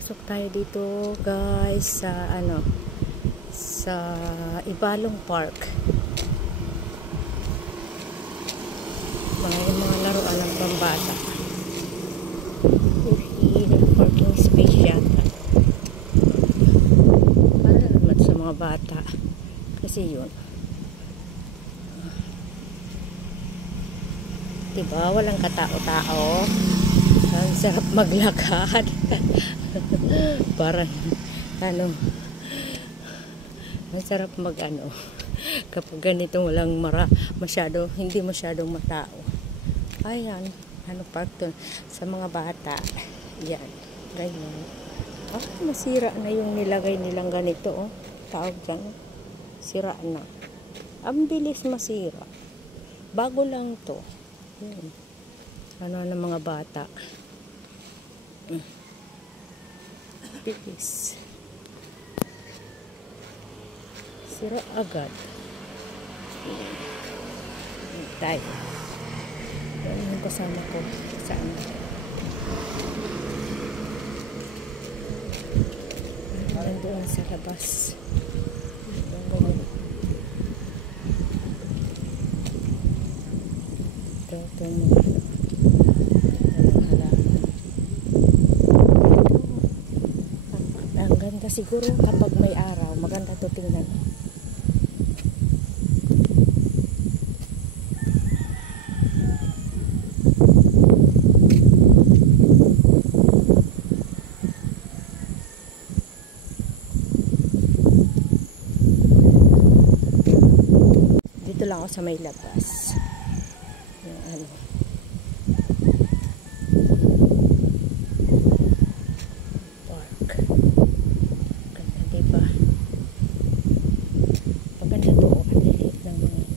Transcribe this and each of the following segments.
Pasok tayo dito guys sa sa Ibalong Park. Mga laruan ng pambata. Parking space yata. Para naman sa mga bata. Kasi yun. Diba? Walang katao-tao. Ang sarap maglakad. Parang ang sarap kapag ganito walang hindi masyadong matao. Ayan, park to sa mga bata. Yan, ganyan. Masira na yung nilagay nilang ganito, oh. Tawag dyan, sira na. Ang bilis masira. Bago lang to. Yan. Ng mga bata. Bilis. Sira agad. Tayo. Yan yung kasama ko. Saan? Nandoon sa labas. Ito ang ganda siguro kapag may araw. Maganda to tingnan. Dito lang ako sa may labas. Yung park. Ganda, diba? Maganda to. Ang liit ng mga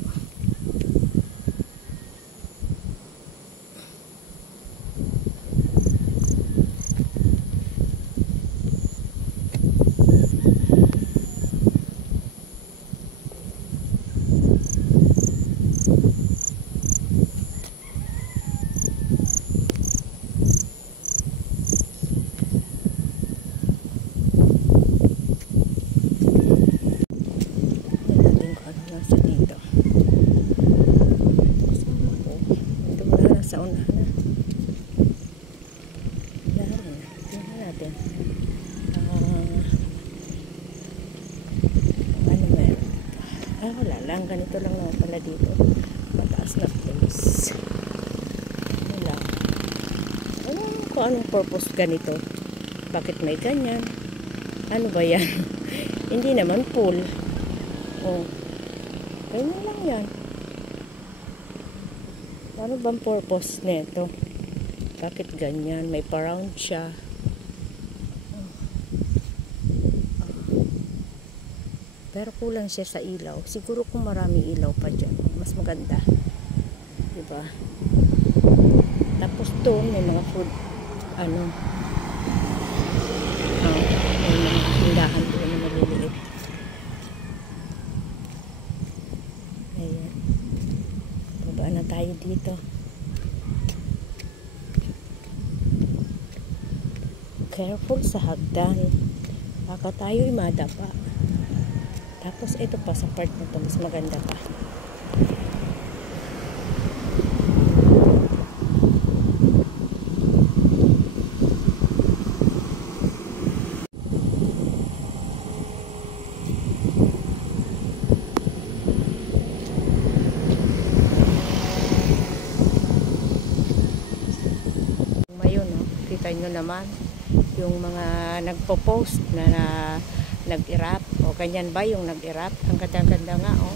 sa unahan na. Tingnan natin. Meron? Wala lang. Ganito lang naman pala dito. Mataas na place. Wala. Kung anong purpose ganito? Bakit may ganyan? Ano ba yan? Hindi naman pool. Ganyan lang yan. Ano bang purpose nito? Bakit ganyan? May pa-round siya. Pero kulang siya sa ilaw. Siguro kung marami ilaw pa dyan, mas maganda. Diba? Tapos doon may mga food. May mga tindahan doon na maliliit. Ayan. Baba na tayo dito. Careful sa hagdan. Baka tayo madapa. Tapos ito pa sa part na to, mas maganda pa. Kita nyo naman yung mga nagpo-post na nag-irap o ganyan ba yung nag-irap. Ang ganda-ganda nga, oh.